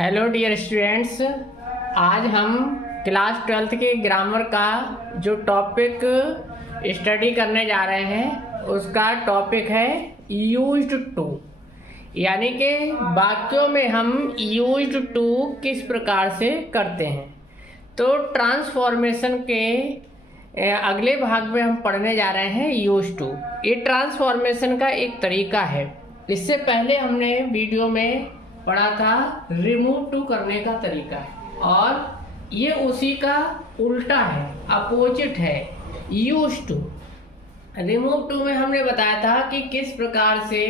Hello dear students, आज हम class 12th के ग्रामर का जो टॉपिक स्टडी करने जा रहे हैं उसका टॉपिक है यूज्ड टू, यानी कि वाक्यों में हम यूज्ड टू किस प्रकार से करते हैं। तो ट्रांसफॉर्मेशन के अगले भाग में हम पढ़ने जा रहे हैं यूज्ड टू। ये ट्रांसफॉर्मेशन का एक तरीका है। इससे पहले हमने वीडियो में पढ़ा था रिमूव टू करने का तरीका, और ये उसी का उल्टा है, अपोजिट है यूज टू। रिमूव टू में हमने बताया था कि किस प्रकार से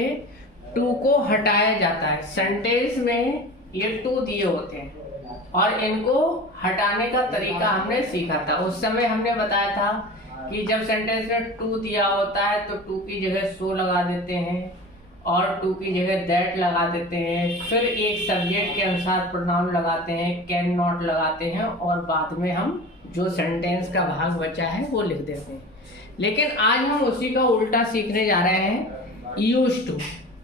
टू को हटाया जाता है। सेंटेंस में ये टू दिए होते हैं और इनको हटाने का तरीका हमने सीखा था। उस समय हमने बताया था कि जब सेंटेंस में टू दिया होता है तो टू की जगह सो लगा देते हैं और टू की जगह दैट लगा देते हैं, फिर एक सब्जेक्ट के अनुसार प्रोनाउन लगाते हैं, कैन नॉट लगाते हैं, और बाद में हम जो सेंटेंस का भाग बचा है वो लिख देते हैं। लेकिन आज हम उसी का उल्टा सीखने जा रहे हैं, यूज टू।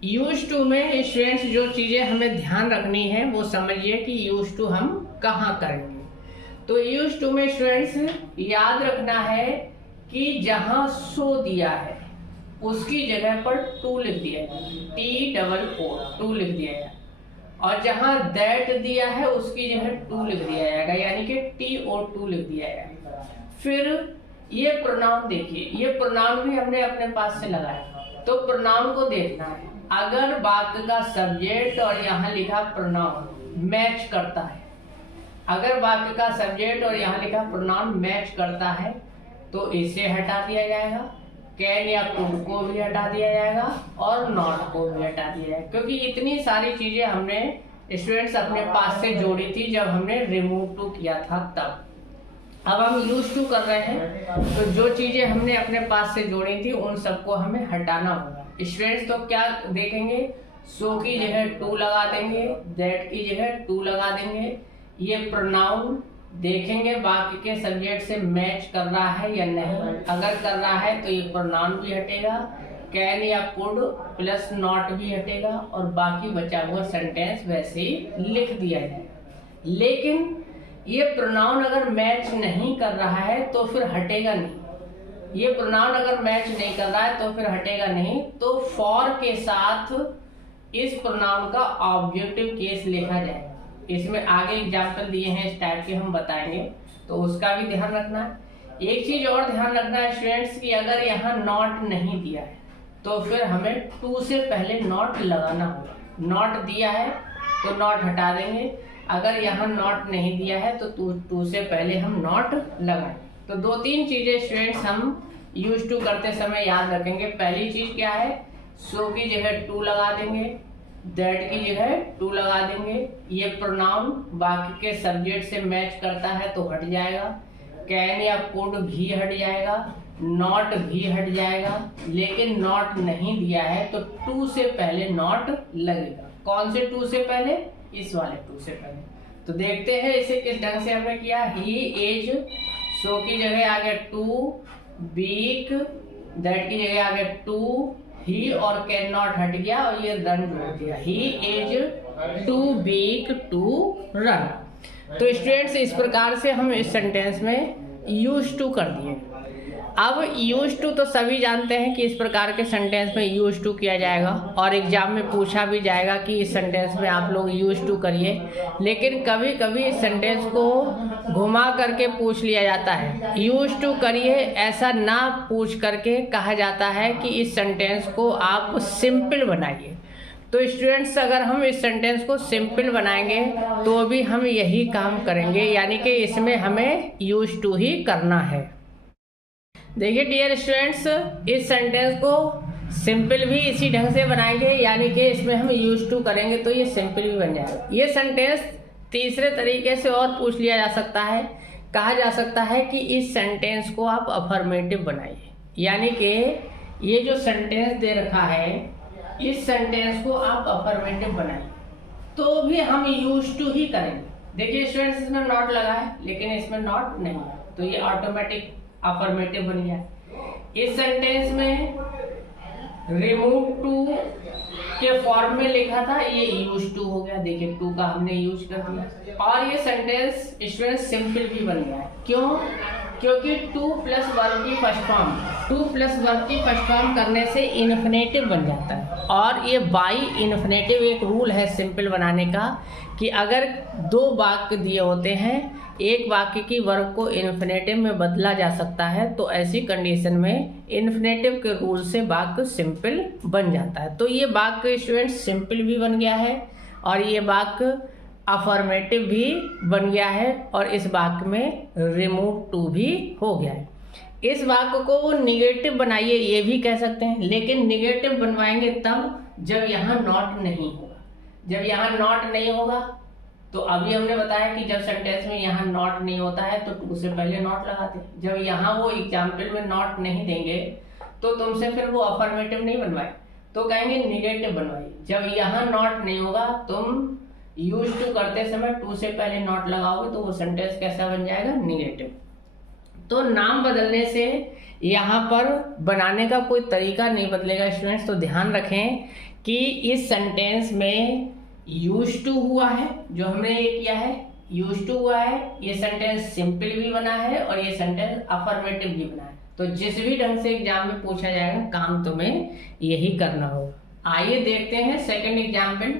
यूज टू में स्टूडेंट्स जो चीज़ें हमें ध्यान रखनी है वो समझिए कि यूज टू हम कहाँ करेंगे। तो यूज टू में स्टूडेंट्स याद रखना है कि जहाँ सो दिया है उसकी जगह पर टू लिख दिया जाए, T-O-O टू लिख दिया जाए, और जहां दैट दिया है उसकी जगह टू लिख दिया जाएगा, यानी कि TO2 लिख दिया जाएगा। फिर ये प्रोनाउन देखिए, ये प्रोनाउन भी हमने अपने पास से लगाया। तो प्रोनाउन को देखना है, अगर वाक्य का सब्जेक्ट और यहाँ लिखा प्रोनाउन मैच करता है, अगर वाक्य का सब्जेक्ट और यहाँ लिखा प्रोनाउन मैच करता है तो इसे हटा दिया जाएगा, कैन या कुड को भी हटा दिया जाएगा और नॉट को भी हटा दिया जाएगा, क्योंकि इतनी सारी चीजें हमने स्टूडेंट्स अपने पास से जोड़ी थी जब हमने रिमूव टू किया था तब। अब हम यूज टू कर रहे हैं तो जो चीजें हमने अपने पास से जोड़ी थी उन सबको हमें हटाना होगा। स्टूडेंट्स तो क्या देखेंगे, सो की जगह टू लगा देंगे, दैट की जगह टू लगा देंगे। ये प्रोनाउन देखेंगे वाक्य के सब्जेक्ट से मैच कर रहा है या नहीं, अगर कर रहा है तो ये प्रोनाउन भी हटेगा, कैन या कुड प्लस नॉट भी हटेगा, और बाकी बचा हुआ सेंटेंस वैसे ही लिख दिया जाएगा। लेकिन ये प्रोनाउन अगर मैच नहीं कर रहा है तो फिर हटेगा नहीं। ये प्रोनाउन अगर मैच नहीं कर रहा है तो फिर हटेगा नहीं। तो फॉर के साथ इस प्रोनाउन का ऑब्जेक्टिव केस लिखा जाएगा। इसमें आगे एग्जाम्पल दिए हैं इस टाइप के, हम बताएंगे, तो उसका भी ध्यान रखना है। एक चीज और ध्यान रखना है स्टूडेंट्स की, अगर यहाँ नॉट नहीं दिया है तो फिर हमें टू से पहले नॉट लगाना होगा। नॉट दिया है तो नॉट हटा देंगे, अगर यहाँ नॉट नहीं दिया है तो टू से पहले हम नॉट लगाएं। तो दो तीन चीजें स्टूडेंट्स हम यूज टू करते समय याद रखेंगे। पहली चीज क्या है, सो की जगह टू लगा देंगे, दैट की जगह टू लगा देंगे। ये प्रोनाउन वाक्य के सब्जेक्ट से मैच करता है तो हट जाएगा, कैन या कुड भी हट जाएगा, नॉट भी हट जाएगा। लेकिन नॉट नहीं दिया है तो टू से पहले नॉट लगेगा। कौन से टू से पहले, इस वाले टू से पहले। तो देखते हैं इसे किस ढंग से हमने किया। ही इज, सो की जगह आ गया टू, वीक, दैट की जगह आ गया टू, ही और कैन नॉट हट गया और ये रन जोड़ दिया। He is too weak to run. तो स्टूडेंट्स इस प्रकार से हम इस सेंटेंस में यूज टू कर दिए। अब यूज टू तो सभी जानते हैं कि इस प्रकार के सेंटेंस में यूज टू किया जाएगा और एग्जाम में पूछा भी जाएगा कि इस सेंटेंस में आप लोग यूज टू करिए। लेकिन कभी कभी इस सेंटेंस को घुमा करके पूछ लिया जाता है, यूज टू करिए ऐसा ना पूछ करके कहा जाता है कि इस सेंटेंस को आप सिंपल बनाइए। तो स्टूडेंट्स अगर हम इस सेंटेंस को सिंपल बनाएंगे तो भी हम यही काम करेंगे, यानी कि इसमें हमें यूज टू ही करना है। देखिए डियर स्टूडेंट्स, इस सेंटेंस को सिंपल भी इसी ढंग से बनाएंगे, यानी कि इसमें हम यूज टू करेंगे तो ये सिंपल भी बन जाएगा। ये सेंटेंस तीसरे तरीके से और पूछ लिया जा सकता है, कहा जा सकता है कि इस सेंटेंस को आप अफर्मेटिव बनाइए, यानी कि ये जो सेंटेंस दे रखा है इस सेंटेंस को आप अफर्मेटिव बनाइए, तो भी हम यूज टू ही करेंगे। देखिए स्टूडेंट्स, इसमें नॉट लगा है लेकिन इसमें नॉट नहीं है, तो ये ऑटोमेटिक अफर्मेटिव बन गया। इस सेंटेंस में रिमूव टू के फॉर्म में लिखा था, ये यूज टू हो गया। देखिए टू का हमने यूज कर दिया और ये सेंटेंस स्टूडेंट सिंपल भी बन गया है। क्यों? क्योंकि टू प्लस वर्ब की फर्स्ट फॉर्म करने से इन्फिनेटिव बन जाता है। और ये बाई इन्फिनेटिव एक रूल है सिंपल बनाने का कि अगर दो वाक्य दिए होते हैं, एक वाक्य की वर्ब को इन्फिनेटिव में बदला जा सकता है, तो ऐसी कंडीशन में इन्फिनेटिव के रूल से वाक्य सिंपल बन जाता है। तो ये वाक्य स्टूडेंट सिंपल भी बन गया है और ये वाक्य अफर्मेटिव भी बन गया है और इस वाक्य में रिमूव टू भी हो गया है। इस वाक्य को वो निगेटिव बनाइए ये भी कह सकते हैं, लेकिन निगेटिव बनवाएंगे तब जब यहाँ नॉट नहीं होगा। जब यहाँ नॉट नहीं होगा तो अभी हमने बताया कि जब सेंटेंस में यहाँ नॉट नहीं होता है तो टू से पहले नॉट लगाते। जब यहाँ वो एग्जाम्पल में नॉट नहीं देंगे तो तुमसे फिर वो अफर्मेटिव नहीं बनवाए, तो कहेंगे निगेटिव बनवाइए। जब यहाँ नॉट नहीं होगा, तुम यूज टू करते समय टू से पहले नॉट लगाओगे तो वो सेंटेंस कैसा बन जाएगा? निगेटिव। तो नाम बदलने से यहाँ पर बनाने का कोई तरीका नहीं बदलेगा स्टूडेंट्स। तो ध्यान रखें कि इस सेंटेंस में यूज टू हुआ है, जो हमने ये किया है यूज टू हुआ है, ये सेंटेंस सिंपल भी बना है और ये सेंटेंस अफर्मेटिव भी बना है। तो जिस भी ढंग से एग्जाम में पूछा जाएगा काम तुम्हें यही करना होगा। आइए देखते हैं second example.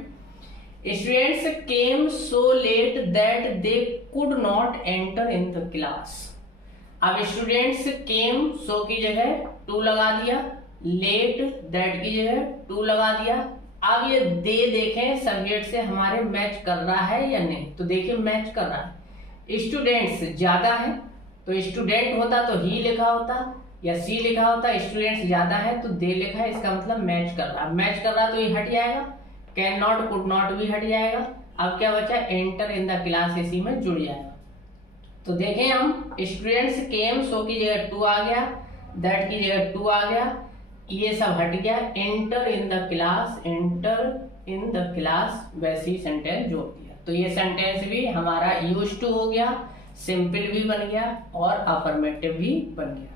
Students came so let that they could not enter in the class. अब स्टूडेंट्स केम सो की जगह टू लगा दिया, लेट दैट की जगह टू लगा दिया। अब ये दे देखें सब्जेक्ट से हमारे मैच कर रहा है या नहीं, तो देखिए मैच कर रहा है। स्टूडेंट्स ज्यादा है तो स्टूडेंट होता तो ही लिखा होता या सी लिखा होता। स्टूडेंट्स ज्यादा है तो दे लिखा है, इसका मतलब मैच कर रहा। मैच कर रहा तो ये हट जाएगा, कैन नॉट कुड नॉट भी हट जाएगा। अब क्या बचा? एंटर इन द क्लास, इसी में जुड़ जाएगा। तो देखें हम स्टूडेंट्स केम सो की जगह टू आ गया, दैट की जगह टू आ गया, ये सब हट गया। Enter in the class, enter in the class वैसी सेंटेंस जोड़ दिया। तो ये सेंटेंस भी हमारा यूज टू हो गया, सिंपल भी बन गया और अफर्मेटिव भी बन गया।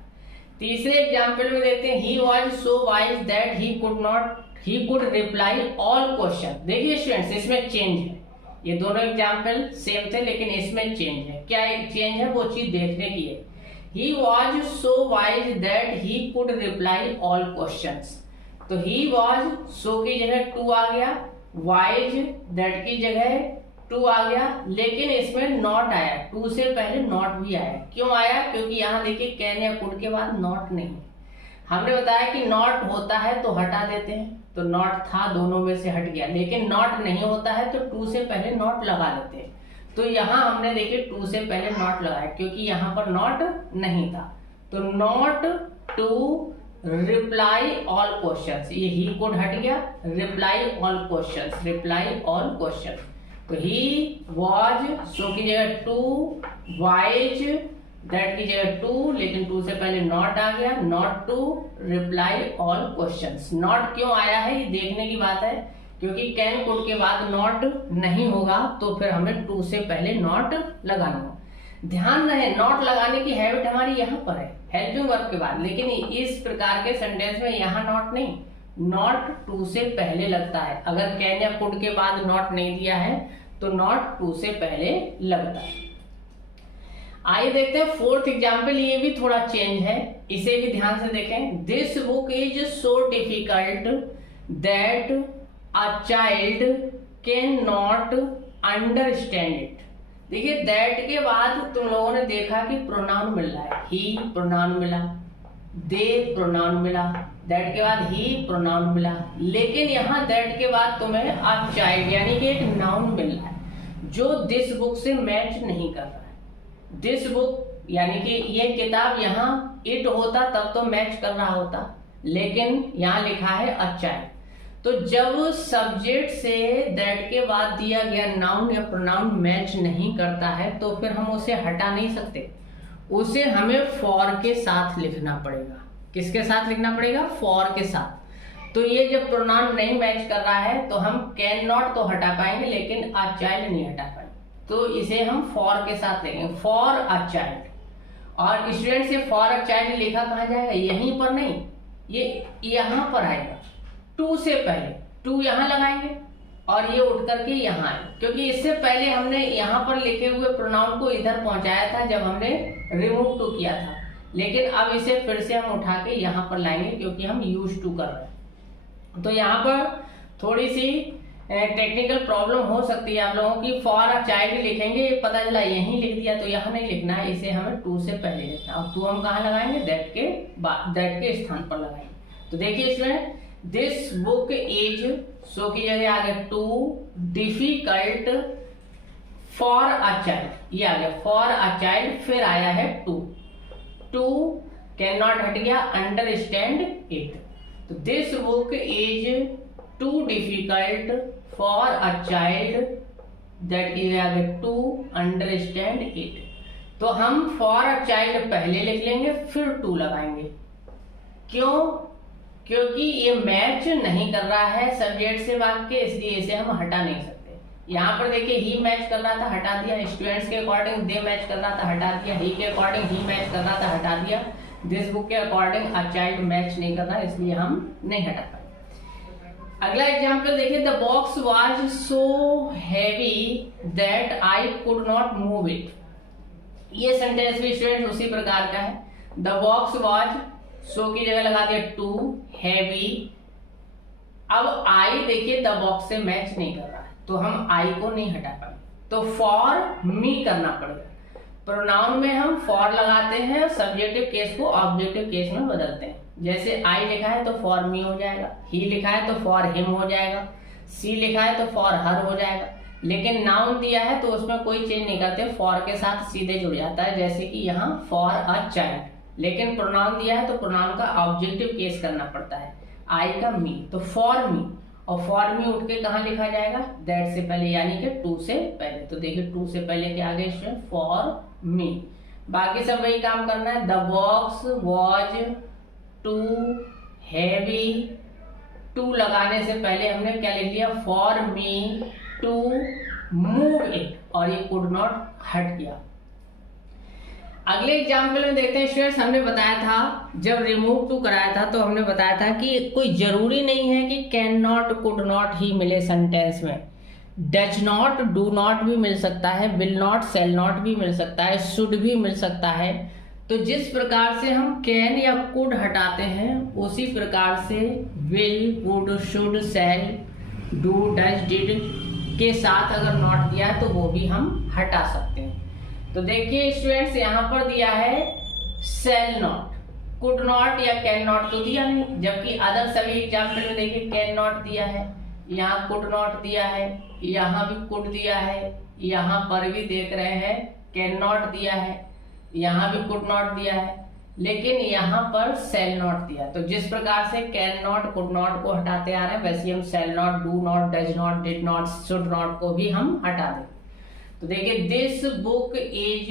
तीसरे एग्जाम्पल में देखते हैं he was so wise that he could reply all question. देखिए स्टूडेंट्स इसमें चेंज है, ये दोनों एग्जाम्पल सेम थे लेकिन इसमें चेंज है। क्या चेंज है वो चीज देखने की है। He was so wise that he could reply all questions। तो he was so की जगह टू आ गया, wise that की जगह टू आ गया, लेकिन इसमें नॉट आया, टू से पहले नॉट भी आया। क्यों आया? क्योंकि यहाँ देखिए कैन या कुड के बाद नॉट नहीं। हमने बताया कि नॉट होता है तो हटा देते हैं, तो नॉट था दोनों में से हट गया, लेकिन नॉट नहीं होता है तो टू से पहले नॉट लगा देते हैं। तो यहाँ हमने देखिए टू से पहले नॉट लगाया क्योंकि यहाँ पर नॉट नहीं था। तो not to reply all questions, ये ही कुड हट गया, reply all questions, reply all question. तो ही वॉज सो की जगह टू, वाइज दैट की जगह टू, लेकिन टू से पहले नॉट आ गया, not to reply all questions. Not क्यों आया है ये देखने की बात है, क्योंकि कैन कुड के बाद नॉट नहीं होगा तो फिर हमें टू से पहले नॉट लगाना होगा। ध्यान रहे नॉट लगाने की हैबिट हमारी यहाँ पर है हेल्पिंग वर्ब के बाद, लेकिन इस प्रकार के सेंटेंस में यहाँ नॉट नहीं, नॉट टू से पहले लगता है। अगर कैन या कुड के बाद नॉट नहीं दिया है तो नॉट टू से पहले लगता है। आइए देखते हैं फोर्थ एग्जाम्पल, ये भी थोड़ा चेंज है, इसे भी ध्यान से देखें। This book is so difficult that a child can not understand it। देखिए दैट के बाद तुम लोगों ने देखा कि प्रोनाउन मिल रहा है, ही प्रोनाउन मिला, दे प्रोनाउन मिला, दैट के बाद ही प्रोनाउन मिला, लेकिन यहाँ दैट के बाद तुम्हें a child यानी कि एक नाउन मिल रहा है जो दिस बुक से मैच नहीं कर रहा है। दिस बुक यानी कि ये किताब, यहाँ इट होता तब तो मैच कर रहा होता, लेकिन यहाँ लिखा है a child। तो जब सब्जेक्ट से दैट के बाद दिया गया नाउन या प्रोनाउन मैच नहीं करता है तो फिर हम उसे हटा नहीं सकते, उसे हमें फॉर के साथ लिखना पड़ेगा। किसके साथ लिखना पड़ेगा? फॉर के साथ। तो ये जब प्रोनाउन नहीं मैच कर रहा है तो हम कैन नॉट तो हटा पाएंगे लेकिन अ चाइल्ड नहीं हटा पाएंगे, तो इसे हम फॉर के साथ लिखेंगे, फॉर अ चाइल्ड। और स्टूडेंट से फॉर अ चाइल्ड लिखा कहाँ जाएगा? यहीं पर नहीं, ये यहाँ पर आएगा टू से पहले। टू यहाँ लगाएंगे और ये उठ करके यहाँ आए, क्योंकि इससे पहले हमने यहाँ पर लिखे हुए प्रोनाउन को इधर पहुंचाया था जब हमने रिमूव टू किया था, लेकिन अब इसे फिर से हम उठा के यहाँ पर लाएंगे क्योंकि हम यूज टू कर रहे हैं। तो यहाँ पर थोड़ी सी टेक्निकल प्रॉब्लम हो सकती है आप लोगों की। फॉर अ चाइल्ड लिखेंगे, पता चला यहीं लिख दिया, तो यहाँ नहीं लिखना है, इसे हमें टू से पहले लिखना है। अब टू हम कहाँ लगाएंगे, दैट के स्थान पर लगाएंगे। तो देखिए इसमें दिस बुक इज, सो की जगह आ गया too, difficult for a child, ये आ गया फॉर अ चाइल्ड, फिर आया है टू, टू कैन नॉट हट गया, अंडरस्टैंड इट। तो this book is too difficult for a child that is आ गया टू अंडरस्टैंड इट। तो हम फॉर अ चाइल्ड पहले लिख लेंगे फिर टू लगाएंगे। क्यों? क्योंकि ये मैच नहीं कर रहा है सब्जेक्ट से वाक्य, इसलिए इसे हम हटा नहीं सकते। यहाँ पर देखिए ही मैच कर रहा था, हटा दिया। स्टूडेंट्स के अकॉर्डिंग दे मैच कर रहा था, हटा दिया। ही के अकॉर्डिंग ही मैच कर रहा था, हटा दिया। दिस बुक के अकॉर्डिंग अ चाइल्ड मैच नहीं कर रहा, इसलिए हम नहीं हटा पाए। अगला एग्जाम्पल देखिए, the box was so heavy that I could not move it. ये सेंटेंस भी स्टूडेंट उसी प्रकार का है। द बॉक्स वॉज, सो की जगह लगा दिया टू, हैवी। अब आई देखिए द बॉक्स से मैच नहीं कर रहा है, तो हम आई को नहीं हटा पाए, तो फॉर मी करना पड़ेगा। प्रोनाउन में हम फॉर लगाते हैं और सब्जेक्टिव केस को ऑब्जेक्टिव केस में बदलते हैं। जैसे आई लिखा है तो फॉर मी हो जाएगा, ही लिखा है तो फॉर हिम हो जाएगा, सी लिखा है तो फॉर हर हो जाएगा। लेकिन नाउन दिया है तो उसमें कोई चेंज नहीं करते, फॉर के साथ सीधे जुड़ जाता है, जैसे कि यहाँ फॉर अ चाइल्ड। लेकिन प्रोनाउन दिया है तो प्रोनाउन का ऑब्जेक्टिव केस करना पड़ता है, आई का मी, तो फॉर मी। और फॉर मी उठ के कहाँ लिखा जाएगा, दैट से पहले, यानी कि टू से पहले। तो देखिए टू से पहले क्या आ गया स्टूडेंट, फॉर मी। बाकी सब वही काम करना है। The box was too heavy, too लगाने से पहले हमने क्या लिख लिया, for me to move it, और ये कुड नॉट हट गया। अगले एग्जाम्पल में देखते हैं स्टूडेंट्स, हमने बताया था जब रिमूव टू कराया था तो हमने बताया था कि कोई जरूरी नहीं है कि कैन नॉट कुड नॉट ही मिले सेंटेंस में। डज नॉट, डू नॉट भी मिल सकता है, विल नॉट, शैल नॉट भी मिल सकता है, शुड भी मिल सकता है। तो जिस प्रकार से हम कैन या कुड हटाते हैं उसी प्रकार से will, would, should, shall, do, does, did के साथ अगर नॉट दिया है तो वो भी हम हटा सकते हैं। तो देखिए स्टूडेंट्स यहाँ पर दिया है शैल नॉट, कुड नॉट या कैन नॉट तो दिया नहीं, जबकि अदर सभी एग्जाम्पल में देखिए कैन नॉट दिया है, यहाँ कुड नॉट दिया है, यहाँ भी कुड दिया है, यहाँ पर भी देख रहे हैं कैन नॉट दिया है, यहाँ भी कुड नॉट दिया है, लेकिन यहाँ पर शैल नॉट दिया। तो जिस प्रकार से कैन नॉट, कुड नॉट को हटाते आ रहे हैं, वैसे हम shall not, do not, does not, did not, should not को भी हम हटा दें। तो देखिए दिस बुक इज,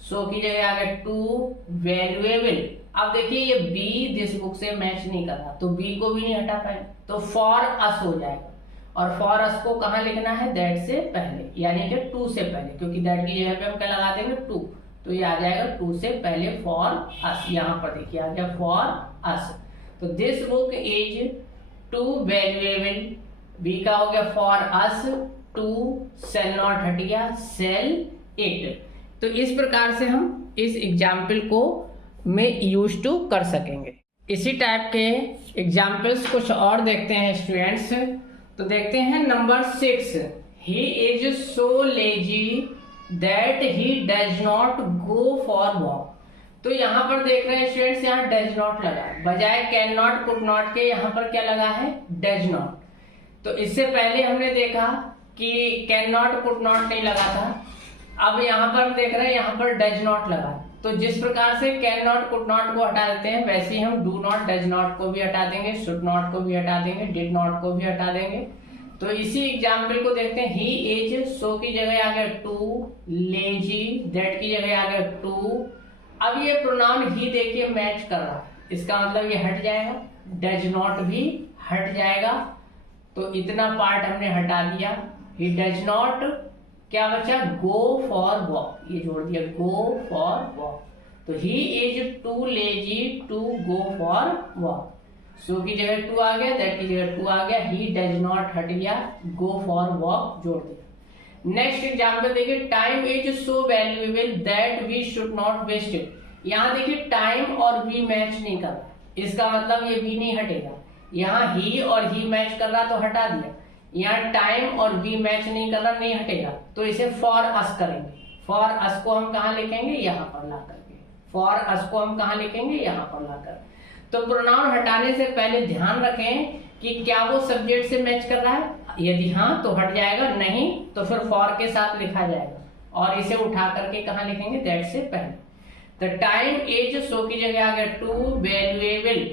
सो की जगह आ गया टू वैल्यूएबल। अब देखिए ये बी दिस बुक से मैच नहीं कर रहा, तो बी को भी नहीं हटा पाए, तो फॉर अस हो जाएगा। और फॉर अस को कहाँ लिखना है, दैट से पहले, यानी कि टू से पहले, क्योंकि दैट की जगह पे हम क्या लगा देंगे, टू, तो ये आ जाएगा टू से पहले फॉर अस। यहाँ पर देखिए आ गया फॉर अस। तो this book is too valuable, be का हो गया for us, too shall not हट गया, शैल इट। तो इस प्रकार से हम इस एग्जाम्पल को में यूज टू कर सकेंगे। इसी टाइप के एग्जाम्पल्स कुछ और देखते हैं स्टूडेंट्स। तो देखते हैं number 6, he is so lazy that he does not go for walk. तो यहाँ पर देख रहे हैं स्टूडेंट्स, यहाँ डज नॉट लगा, बजाय कैन नॉट, कुड नॉट के यहाँ पर क्या लगा है, डज नॉट। तो इससे पहले हमने देखा कि कैन नॉट, कुड नॉट नहीं लगा था, अब यहाँ पर देख रहे हैं यहाँ पर डज नॉट लगा। तो जिस प्रकार से कैन नॉट, कुड नॉट को हटा देते हैं, वैसे ही हम डू नॉट, डज नॉट को भी हटा देंगे, शुड नॉट को भी हटा देंगे, डिड नॉट को भी हटा देंगे। तो इसी एग्जाम्पल को देखते हैं, ही इज, सो की जगह आ गया टू, लेजी, दैट की जगह आ गया टू। अब ये प्रोनाउन ही देखिए मैच कर रहा है, इसका मतलब ये हट जाएगा, डज नॉट भी हट जाएगा। तो इतना पार्ट हमने हटा दिया। ही डज नॉट, क्या बचा, गो फॉर वॉक, ये जोड़ दिया गो फॉर वॉक। तो he is too lazy to go for walk. So की जगह टू आ गया, दैट की जगह टू आ गया, ही डज नॉट हट गया, गो फॉर वॉक जोड़ दिया। नेक्स्ट एग्जाम्पल देखिए, time is so valuable that we should not waste it. यहाँ देखिए टाइम और वी मैच नहीं कर रहा, इसका मतलब ये वी नहीं हटेगा। यहाँ ही और ही मैच कर रहा तो हटा दिया, यहाँ टाइम और वी मैच नहीं कर रहा, नहीं हटेगा, तो इसे फॉर अस करेंगे। फॉर अस को हम कहाँ लिखेंगे, यहाँ पर ला करके। फॉर अस को हम कहाँ लिखेंगे, यहाँ पर लाकर। तो प्रोनाउन हटाने से पहले ध्यान रखें कि क्या वो सब्जेक्ट से मैच कर रहा है, यदि हाँ तो हट जाएगा, नहीं तो फिर फॉर के साथ लिखा जाएगा और इसे उठा करके कहाँ लिखेंगे, दैट से पहले। तो टाइम इज सो की जगह आ गया टू वैल्यूएबल।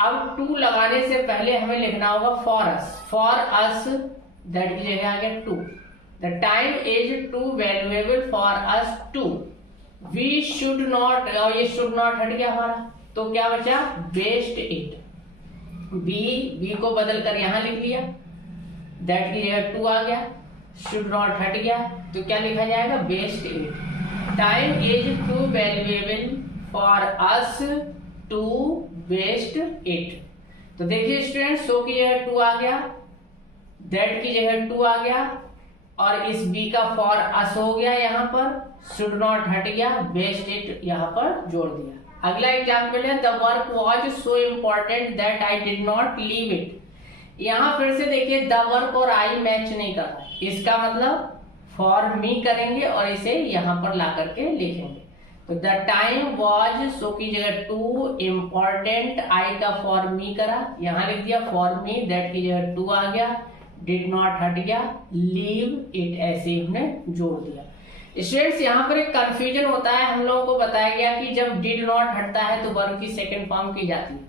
अब टू लगाने से पहले हमें लिखना होगा for us. For us that की जगह आ गया too. The time is too valuable for us to. We should not, और ये शुड नॉट हट गया हमारा, तो क्या बचा, वेस्ट इट। बी को बदल कर यहां लिख लिया, दैट की जगह टू आ गया, शुड नॉट हट गया, तो क्या लिखा जाएगा, waste it. Time is too valuable for us to waste it. तो देखिए स्टूडेंट, सो की जगह टू आ गया, दैट की जगह टू आ गया, और इस बी का फॉर अस हो गया, यहाँ पर शुड नॉट हट गया, वेस्ट इट यहाँ पर जोड़ दिया। अगला एग्जाम्पल है, the work was so important that I did not leave it. यहाँ फिर से देखिए द वर्क और आई मैच नहीं कर रहा, इसका मतलब फॉर मी करेंगे और इसे यहाँ पर ला करके लिखेंगे। तो द टाइम वॉज, सो की जगह टू, इम्पोर्टेंट, आई का फॉर मी करा, यहाँ लिख दिया फॉर मी, दैट की जगह टू आ गया, डिड नॉट हट गया, लीव इट ऐसे ही हमने जोड़ दिया। स्टूडेंट्स यहाँ पर एक कंफ्यूजन होता है, हम लोगों को बताया गया कि जब डिड नॉट हटता है तो वर्ब की सेकंड फॉर्म की जाती है,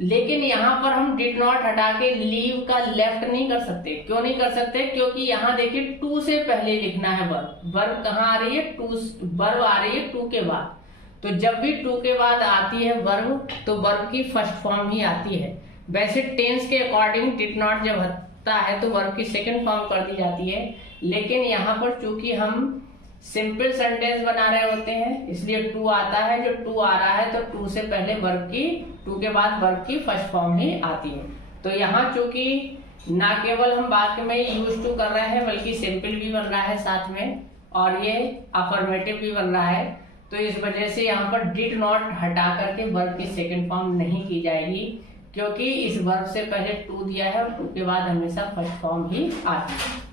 लेकिन यहाँ पर हम डिड नॉट हटा के लीव का लेफ्ट नहीं कर सकते। क्यों नहीं कर सकते, क्योंकि यहाँ देखिए टू से पहले लिखना है वर्ब। वर्ब कहाँ आ रही है, टू, वर्ब आ रही है टू के बाद। तो जब भी टू के बाद आती है वर्ब, तो वर्ब की फर्स्ट फॉर्म ही आती है। वैसे टेंस के अकॉर्डिंग डिड नॉट जब हटता है तो वर्ब की सेकंड फॉर्म कर दी जाती है, लेकिन यहाँ पर चूंकि हम सिंपल सेंटेंस बना रहे होते हैं इसलिए टू आता है। जो टू आ रहा है तो टू से पहले वर्ब की, टू के बाद वर्ब की फर्स्ट फॉर्म ही आती है। तो यहाँ चूंकि ना केवल हम वाक्य में यूज टू कर रहे हैं बल्कि सिंपल भी बन रहा है साथ में, और ये अफर्मेटिव भी बन रहा है, तो इस वजह से यहाँ पर डिड नॉट हटा करके वर्ब की सेकंड फॉर्म नहीं की जाएगी, क्योंकि इस वर्ब से पहले टू दिया है और टू के बाद हमेशा फर्स्ट फॉर्म ही आती है।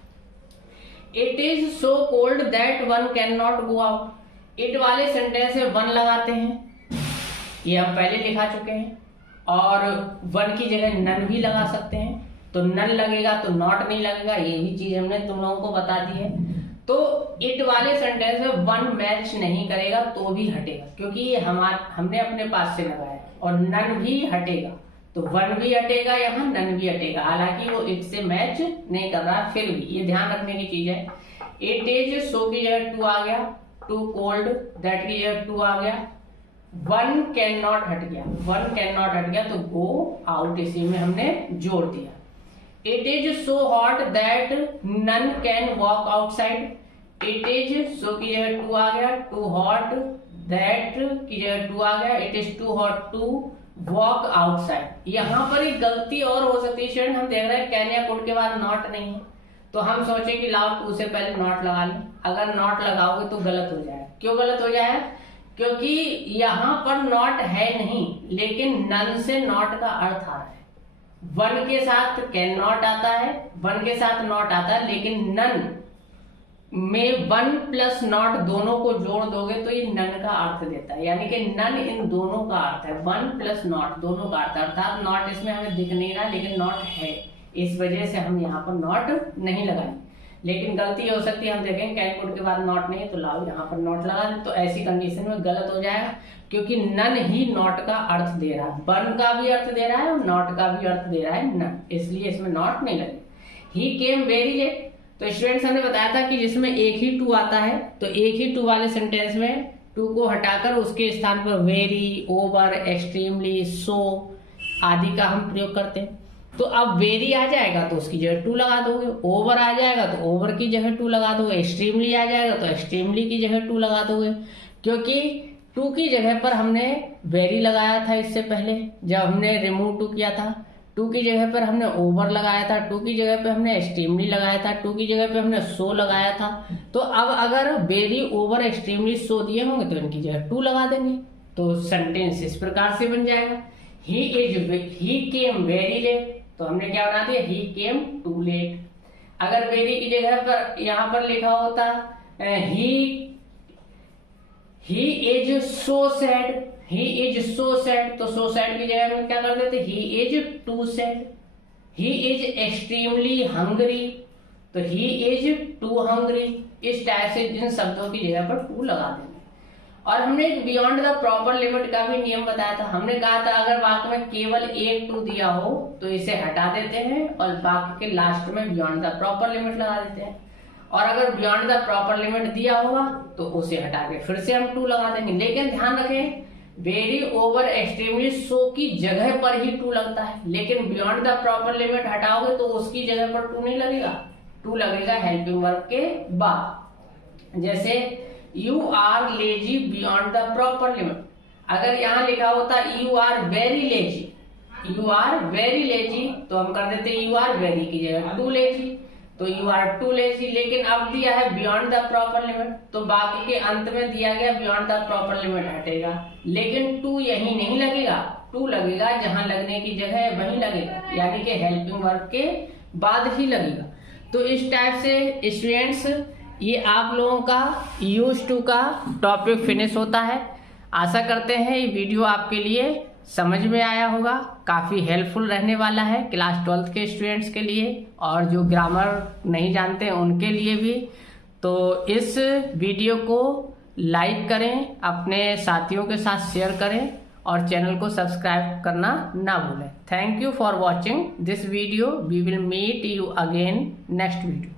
It is so cold that one can not go out. It वाले सेंटेंस में वन लगाते हैं, ये हम पहले लिखा चुके हैं, और वन की जगह नन भी लगा सकते हैं। तो नन लगेगा तो नॉट नहीं लगेगा, ये भी चीज हमने तुम लोगों को बता दी है। तो इट वाले सेंटेंस में वन मैच नहीं करेगा तो भी हटेगा, क्योंकि ये हमने अपने पास से लगाया, और नन भी हटेगा, तो वन भी हटेगा, यहाँ नन भी हटेगा, हालांकि वो इट से मैच नहीं कर रहा, फिर भी ये ध्यान रखने की चीज है। इट इज, सो की जगह टू आ गया, टू कोल्ड, दैट की जगह टू आ गया, वन कैन नॉट हट गया, वन कैन नॉट हट गया, तो गो आउट इसी में हमने जोड़ दिया। It is so hot that none can walk outside. It is, so की जगह टू आ गया, टू हॉट, दैट की जगह टू आ गया, it is too hot to walk outside. यहाँ पर एक गलती और हो सकती है स्टूडेंट, हम देख रहे हैं कैन या कुड के बाद नॉट नहीं है, तो हम सोचे कि लाओ टू से पहले नॉट लगा लें। अगर नॉट लगाओगे तो गलत हो जाए। क्यों गलत हो जाए, क्योंकि यहाँ पर नॉट है नहीं, लेकिन नन से नॉट का अर्थ आ रहा है। वन के साथ कैन नॉट आता है, वन के साथ नॉट आता है, लेकिन नन में वन प्लस नॉट दोनों को जोड़ दोगे तो ये नन का अर्थ देता है, यानी कि नन इन दोनों का अर्थ है, वन प्लस नॉट दोनों का अर्थ, अर्थात नॉट इसमें हमें दिख नहीं रहा लेकिन नॉट है, इस वजह से हम यहाँ पर नॉट नहीं लगाएंगे। लेकिन गलती हो सकती है, हम देखें कैन कुड के बाद नॉट नहीं है तो लाओ यहाँ पर नॉट लगा दें, तो ऐसी कंडीशन में गलत हो जाएगा, क्योंकि नन ही नॉट का अर्थ दे रहा है, वन का भी अर्थ दे रहा है और नॉट का भी अर्थ दे रहा है नन, इसलिए इसमें नॉट नहीं लगे। ही केम वेरी लेट, तो स्टूडेंट्स हमने बताया था कि जिसमें एक ही टू आता है तो एक ही टू वाले सेंटेंस में टू को हटाकर उसके स्थान पर वेरी, ओवर, एक्सट्रीमली, सो आदि का हम प्रयोग करते हैं। तो अब वेरी आ जाएगा तो उसकी जगह टू लगा दोगे, ओवर आ जाएगा तो ओवर की जगह टू लगा दोगे, एक्सट्रीमली आ जाएगा तो एक्सट्रीमली की जगह टू लगा दोगे, क्योंकि टू की जगह पर हमने वेरी लगाया था इससे पहले जब हमने रिमूव टू किया था। टू की जगह पर हमने ओवर लगाया था, टू की जगह पे हमने एक्सट्रीमली लगाया था, टू की जगह पे हमने सो लगाया था। तो अब अगर वेरी ओवर एक्सट्रीमली सो दिए होंगे तो इनकी जगह टू लगा देंगे, तो सेंटेंस इस प्रकार से बन जाएगा, ही केम वेरी लेट, तो हमने क्या बना दिया, ही केम टू लेट। अगर वेरी की जगह पर यहां पर लिखा होता he is so sad, he is so sad, तो सो सैड की जगह में क्या कर देते, he is too sad. He is extremely hungry, तो ही इज टू हंग्री। इस टाइप से इन शब्दों की जगह पर टू लगा देंगे। और हमने बियॉन्ड द प्रॉपर लिमिट का भी नियम बताया था। हमने कहा था अगर वाक्य में केवल एक टू दिया हो तो इसे हटा देते हैं और वाक्य के लास्ट में बियॉन्ड द प्रॉपर लिमिट लगा देते हैं। और अगर बियॉन्ड द प्रॉपर लिमिट दिया होगा तो उसे हटा के फिर से हम टू लगा देंगे। लेकिन ध्यान रखें, वेरी ओवर एक्सट्रीमली सो की जगह पर ही टू लगता है, लेकिन बियॉन्ड द प्रॉपर लिमिट हटाओगे तो उसकी जगह पर टू नहीं लगेगा, टू लगेगा हेल्पिंग वर्ब के बाद। जैसे you are lazy beyond the proper limit, अगर यहां लिखा होता you are very lazy, you are very lazy, तो हम कर देते यू आर वेरी की जगह टू लेजी, तो यू आर टू लेजी। लेकिन अब दिया है बियॉन्ड द प्रॉपर लिमिट, तो बाकी के अंत में दिया गया बियॉन्ड द प्रॉपर लिमिट हटेगा, लेकिन टू यही नहीं लगेगा, टू लगेगा जहां लगने की जगह है वहीं लगेगा, यानी कि हेल्पिंग वर्ब के बाद ही लगेगा। तो इस टाइप से स्टूडेंट्स ये आप लोगों का यूज टू का टॉपिक फिनिश होता है। आशा करते हैं ये वीडियो आपके लिए समझ में आया होगा, काफ़ी हेल्पफुल रहने वाला है क्लास 12th के स्टूडेंट्स के लिए और जो ग्रामर नहीं जानते हैं उनके लिए भी। तो इस वीडियो को लाइक करें, अपने साथियों के साथ शेयर करें और चैनल को सब्सक्राइब करना ना भूलें। Thank you for watching this video. We will meet you again next video.